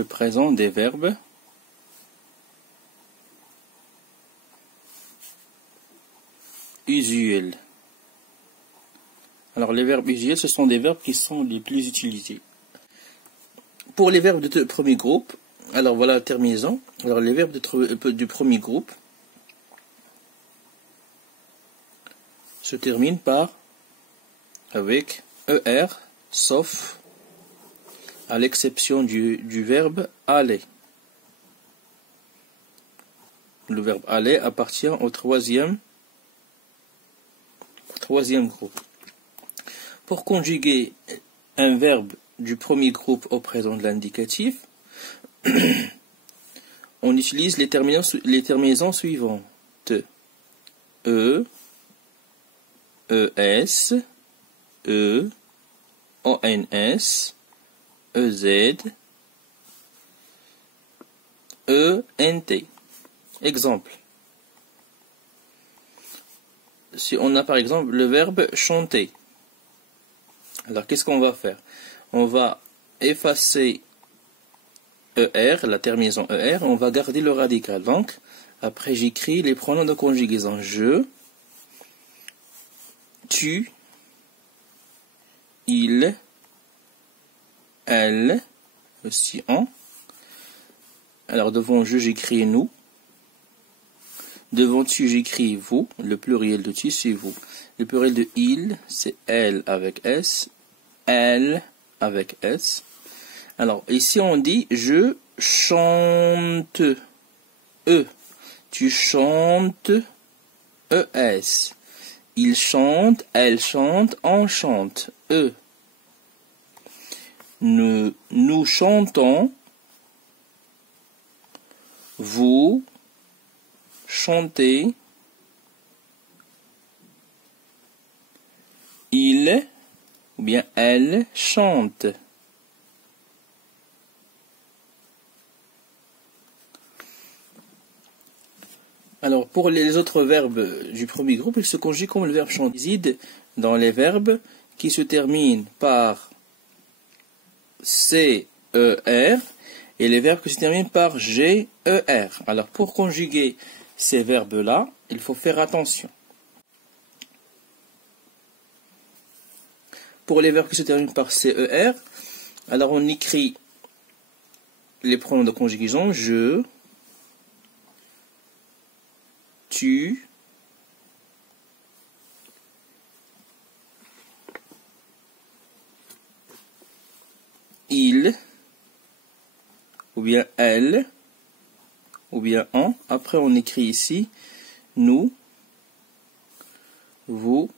le présent des verbes usuels. Alors les verbes usuels, ce sont des verbes qui sont les plus utilisés. Pour les verbes de premier groupe, alors voilà la terminaison. Alors les verbes du premier groupe se terminent par avec ER, sauf à l'exception du verbe aller. Le verbe aller appartient au troisième groupe. Pour conjuguer un verbe du premier groupe au présent de l'indicatif, on utilise les terminaisons suivantes. E, ES, E, ONS, EZ, ENT. Exemple. Si on a par exemple le verbe chanter. Alors qu'est-ce qu'on va faire? On va effacer ER, la terminaison ER, on va garder le radical. Donc, après j'écris les pronoms de conjugaison. Je, tu, il, elle, aussi on. Alors devant je, j'écris nous. Devant tu, j'écris vous. Le pluriel de tu, c'est vous. Le pluriel de il, c'est elle avec S. Elle avec S. Alors ici on dit je chante. E. Tu chantes. ES. Il chante, elle chante, on chante. E. Nous chantons. Vous chantez. Il ou bien elle chante. Alors pour les autres verbes du premier groupe, ils se conjuguent comme le verbe chanter. Ils résident dans les verbes qui se terminent par CER et les verbes qui se terminent par GER. Alors pour conjuguer ces verbes-là, il faut faire attention. Pour les verbes qui se terminent par CER, alors on écrit les pronoms de conjugaison je, tu, il, ou bien elle, ou bien on. Après on écrit ici nous, vous,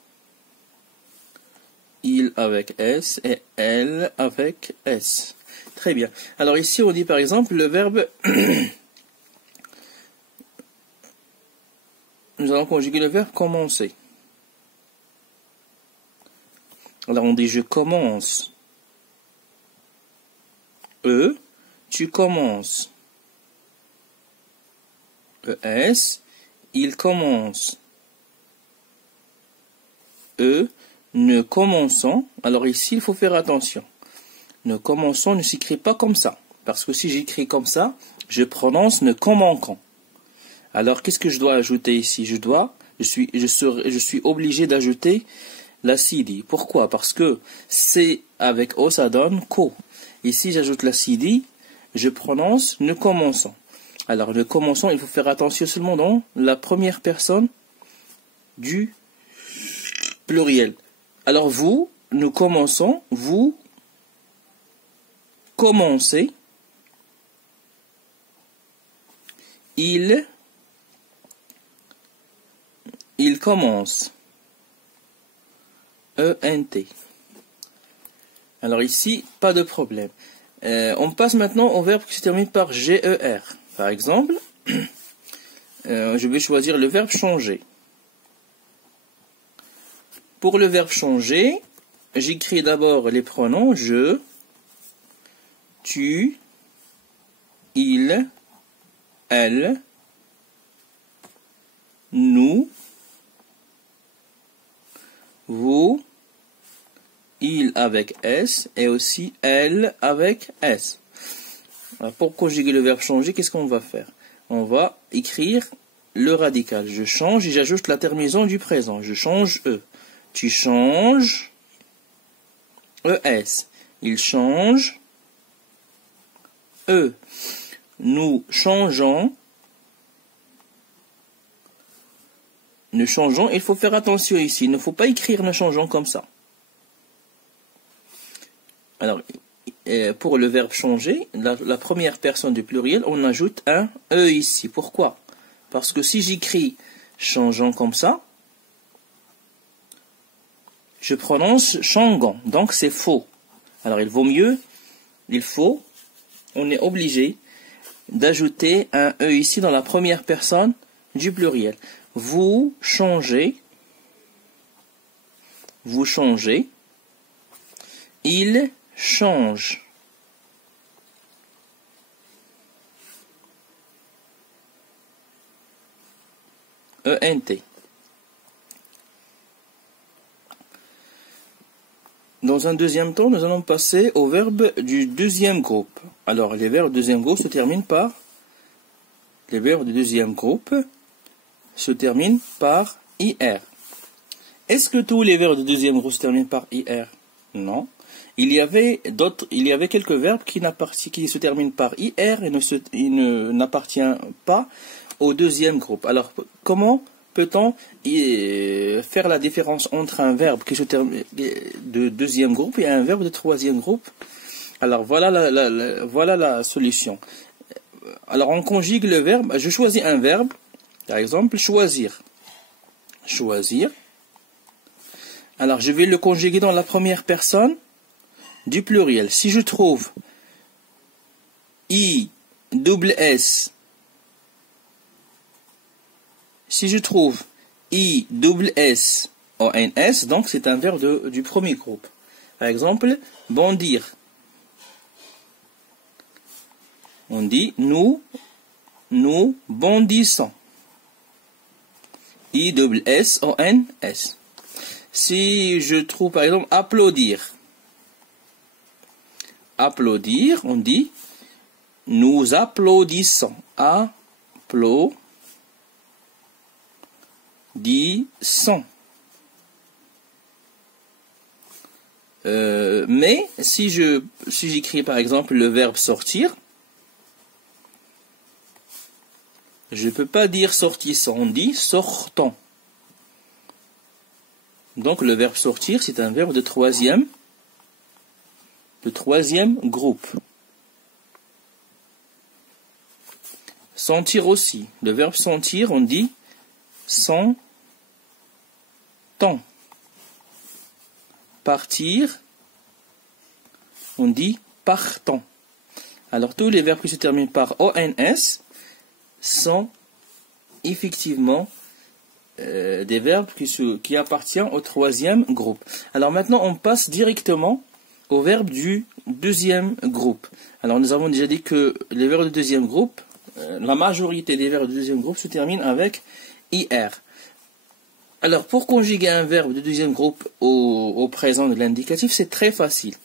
il avec S et elle avec S. Très bien. Alors ici on dit par exemple le verbe nous allons conjuguer le verbe commencer. Alors on dit je commence. E, tu commences. ES, il commence. E, ne commençons. Alors ici, il faut faire attention. Ne commençons ne s'écrit pas comme ça. Parce que si j'écris comme ça, je prononce ne commençons. Alors, qu'est-ce que je dois ajouter ici? Je suis obligé d'ajouter la sidi. Pourquoi? Parce que C avec O, ça donne co. Ici, j'ajoute la sidi, je prononce ne commençons. Alors, ne commençons, il faut faire attention seulement dans la première personne du pluriel. Alors, vous, nous commençons, vous commencez, il commence. ENT. Alors ici, pas de problème. On passe maintenant au verbe qui se termine par GER. Par exemple, je vais choisir le verbe changer. Pour le verbe changer, j'écris d'abord les pronoms je, tu, il, elle, nous, vous, il avec S et aussi elle avec S. Alors, pour conjuguer le verbe changer, qu'est-ce qu'on va faire? On va écrire le radical. Je change et j'ajoute la terminaison du présent. Je change E. Tu changes ES. Il change E. Nous changeons. Nous changeons. Il faut faire attention ici. Il ne faut pas écrire nous changeons comme ça. Alors, pour le verbe changer, la première personne du pluriel, on ajoute un E ici. Pourquoi? Parce que si j'écris changeons comme ça, je prononce changeons. Donc c'est faux. Alors il vaut mieux, on est obligé d'ajouter un E ici dans la première personne du pluriel. Vous changez, il change. ENT. Dans un deuxième temps, nous allons passer au verbe du deuxième groupe. Alors, les verbes du deuxième groupe se terminent par... Les verbes du deuxième groupe se terminent par IR. Est-ce que tous les verbes du deuxième groupe se terminent par IR? Non. Il y avait quelques verbes qui se terminent par IR et n'appartient pas au deuxième groupe. Alors, comment peut-on faire la différence entre un verbe qui se termine de deuxième groupe et un verbe de troisième groupe? Alors, voilà la solution. Alors, on conjugue le verbe. Je choisis un verbe. Par exemple, choisir. Choisir. Alors, je vais le conjuguer dans la première personne du pluriel. Si je trouve ISS, si je trouve ISS, donc c'est un verbe du premier groupe. Par exemple, bondir. On dit nous bondissons. ISSONS. Si je trouve par exemple applaudir. Applaudir, on dit nous applaudissons. Applaudissons. Mais si j'écris par exemple le verbe sortir, je ne peux pas dire sortissons, on dit sortons. Donc le verbe sortir, c'est un verbe de troisième groupe. Sentir aussi. Le verbe sentir, on dit sentons. Partir, on dit partons. Alors tous les verbes qui se terminent par ONS sont effectivement des verbes qui appartiennent au troisième groupe. Alors maintenant, on passe directement au verbe du deuxième groupe. Alors nous avons déjà dit que les verbes du deuxième groupe, la majorité des verbes du deuxième groupe se terminent avec IR. Alors pour conjuguer un verbe du deuxième groupe au présent de l'indicatif, c'est très facile.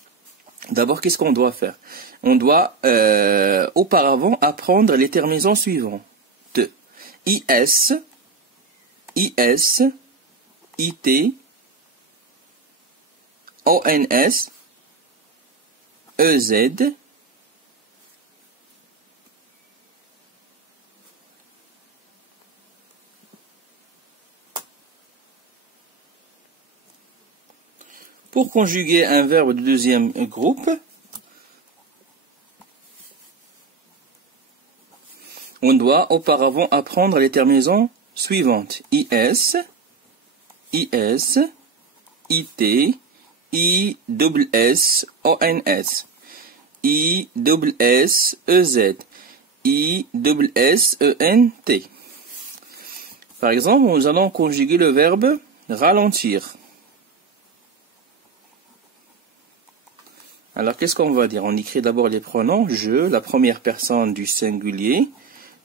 D'abord, qu'est-ce qu'on doit faire? On doit auparavant apprendre les terminaisons suivantes. IS, IT, ONS, EZ, pour conjuguer un verbe du deuxième groupe, on doit auparavant apprendre les terminaisons suivantes. IS, IT, ISS, ONS, ISS, EZ, ISS, ENT. Par exemple, nous allons conjuguer le verbe ralentir. Alors, qu'est-ce qu'on va dire? On écrit d'abord les pronoms. Je, la première personne du singulier.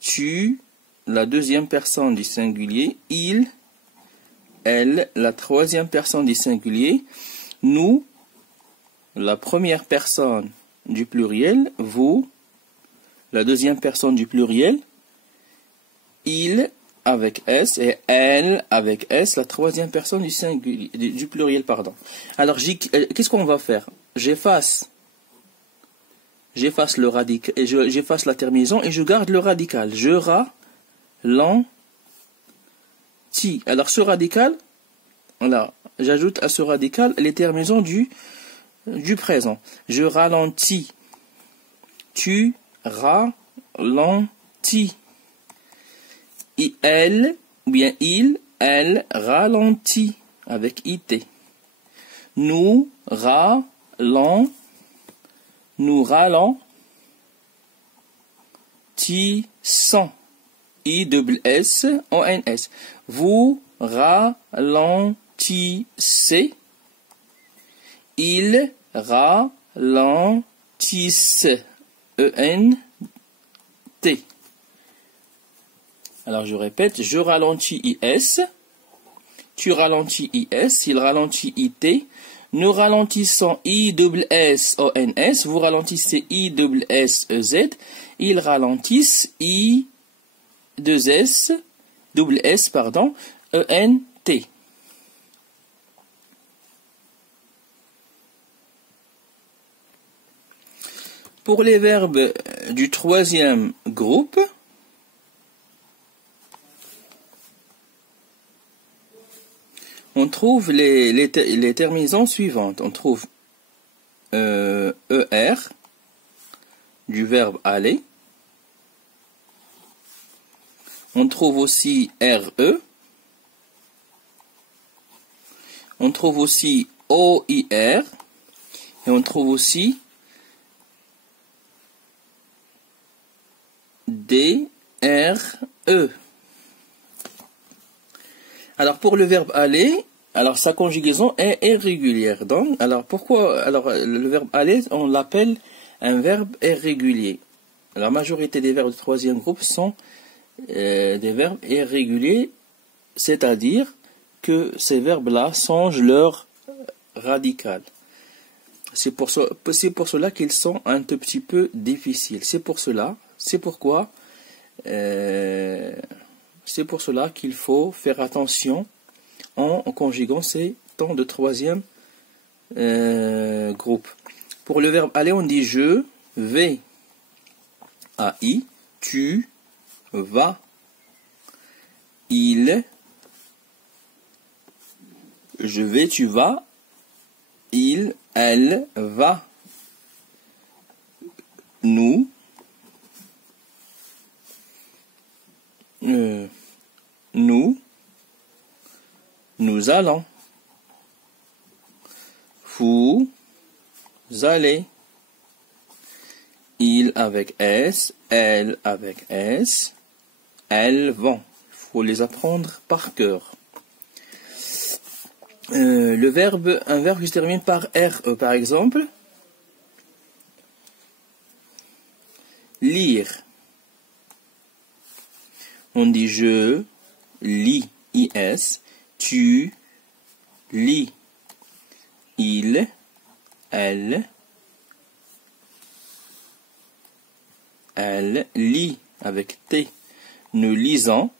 Tu, la deuxième personne du singulier. Il, elle, la troisième personne du singulier. Nous, la première personne du pluriel. Vous, la deuxième personne du pluriel, il avec S et elle avec S, la troisième personne du singulier, du pluriel, pardon. Alors, qu'est-ce qu'on va faire? J'efface le radical, j'efface la terminaison et je garde le radical. Je ralentis. Alors, ce radical, voilà, j'ajoute à ce radical les terminaisons du présent. Je ralentis. Tu ralentis. Elle, ou bien il, elle ralentit avec IT. Nous ralentissons. ISSONS. Vous ralentissez. Ils ralentissent. ENT. Alors je répète, je ralentis IS, tu ralentis IS, il ralentit IT, nous ralentissons ISSONS, vous ralentissez ISSEZ, ils ralentissent ISS, ENT. Pour les verbes du troisième groupe, on trouve les terminaisons suivantes. On trouve ER du verbe aller. On trouve aussi RE. On trouve aussi OIR. Et on trouve aussi DRE. Alors pour le verbe aller, alors sa conjugaison est irrégulière. Donc, alors pourquoi? Alors le verbe aller, on l'appelle un verbe irrégulier. La majorité des verbes du troisième groupe sont des verbes irréguliers, c'est-à-dire que ces verbes-là changent leur radical. C'est pour cela qu'ils sont un tout petit peu difficiles. C'est pourquoi qu'il faut faire attention en conjuguant ces temps de troisième groupe. Pour le verbe aller, on dit je vais. AI, tu vas. Il, je vais, tu vas. Il, elle va. Nous, nous allons. Vous allez. Il avec S, elle avec S, elles vont. Il faut les apprendre par cœur. Un verbe qui se termine par RE, par exemple. Lire. On dit je lis, IS, tu lis, il, elle lit avec T. Nous lisons.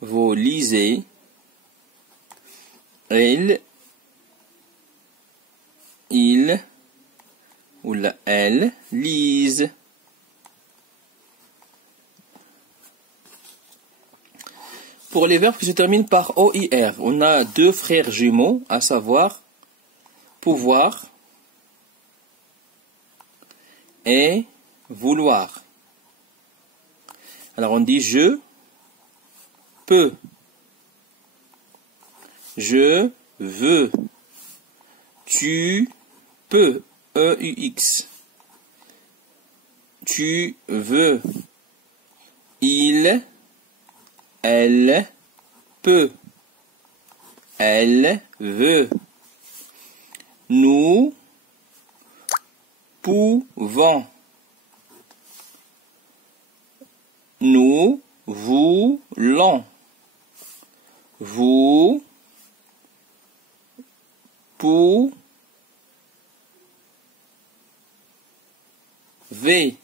Vous lisez. Elle, il ou elle lisent. Pour les verbes qui se terminent par OIR, on a deux frères jumeaux, à savoir pouvoir et vouloir. Alors on dit je peux, je veux, tu peux, EUX, tu veux, il, elle peut, elle veut, nous pouvons, nous voulons, vous pouvez,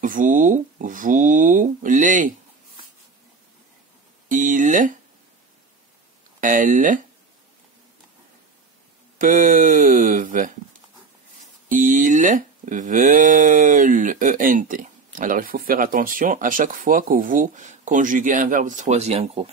vous voulez, il, elles, peuvent, ils veulent, ENT. Alors il faut faire attention à chaque fois que vous conjuguez un verbe de troisième groupe.